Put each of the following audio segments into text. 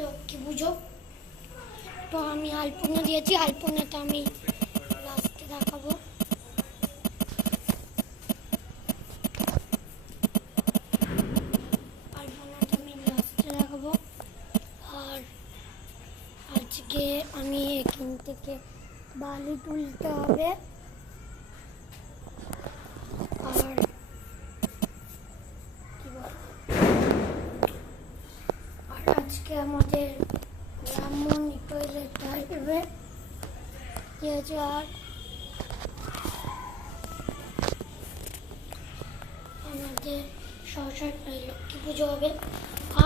লক্ষ্মী পুজো। তো আমি আলপনা দিয়েছি, আলপনাটা আমি লাস্টে দেখাবো। আলপনাটা আমি লাস্টে দেখাবো। আর আজকে আমি এখান থেকে বালি তুলতে হবে। আর আজকে আমাদের ব্রাহ্মণ টয়লেট আসবে, ঠিক আছে। আর আমাদের সরস্বতী লক্ষ্মী পুজো হবে।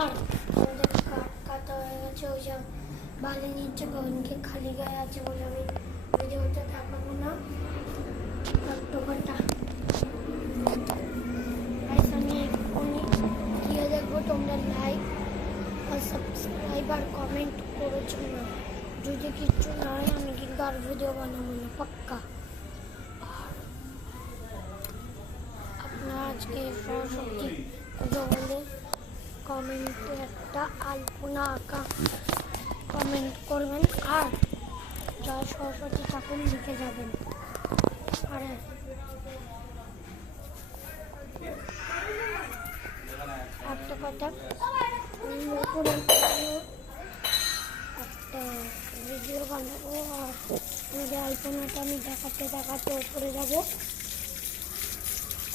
আর আমাদের কাঠ কাটা হয়ে গেছে, ওই যে বালি নিচ্ছে কনকে খালি গায়ে আছে বলে আমি ভিডিওটা দেখাবো না। আমি এক্ষুনি গিয়ে দেখবো তোমরা লাইক আর সাবস্ক্রাইব আর কমেন্ট করেছো না। যদি কিচ্ছু না হয় আমি কিন্তু আর ভিডিও বানাবো না, পাক্কা। আর আপনারা আজকে সরস্বতী পুজো বলে কমেন্টে একটা আলপনা আঁকা কমেন্ট করবেন। আর জয় সরস্বতী ঠাকুর লিখে যাবেন। আর একটা কথা, নতুন একটা ভিডিও বানাবো। আর আমাদের আলপনাটা আমি দেখাতে দেখাতে ওপরে যাবো।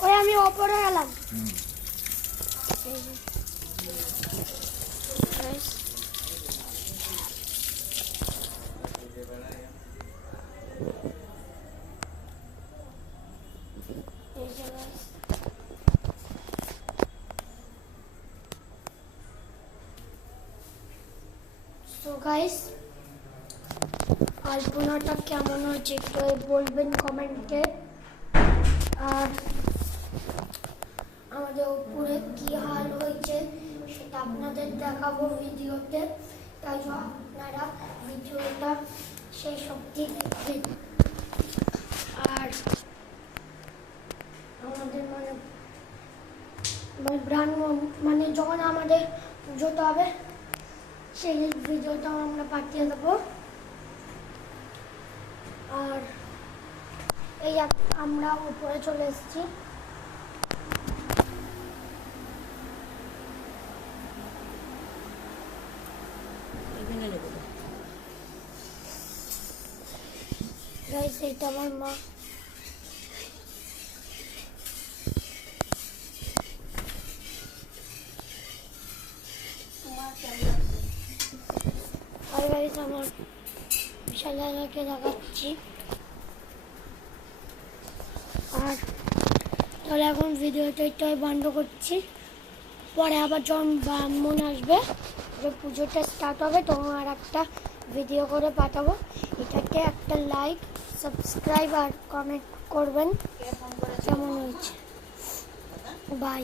ওই আমি ওপরে গেলাম। তো গাইস, আলপনাটা কেমন হয়েছে একটু বলবেন কমেন্টে। আর আমাদের উপরে কি হাল হয়েছে সেটা আপনাদের দেখাবো ভিডিওতে, তাই আপনারা ভিডিওটা সেই সবটি দেখবেন। আর আমাদের ব্রাহ্মণ যখন আমাদের পুজোটা হবে সেই ভিডিওটাও আমরা পাঠিয়ে দেবো। আর এই আমরা উপরে চলে এসেছি। এইটা আমার মা। আর গাইস আমার বিশাল দাদাকে দেখাচ্ছি। আর তাহলে এখন ভিডিওটা একটাই বন্ধ করছি। পরে আবার যখন ব্রাহ্মণ আসবে, পুজোটা স্টার্ট হবে, তখন আর একটা ভিডিও করে পাঠাবো। এটাকে একটা লাইক সাবস্ক্রাইব আর কমেন্ট করবেন কেমন হয়েছে। বাই।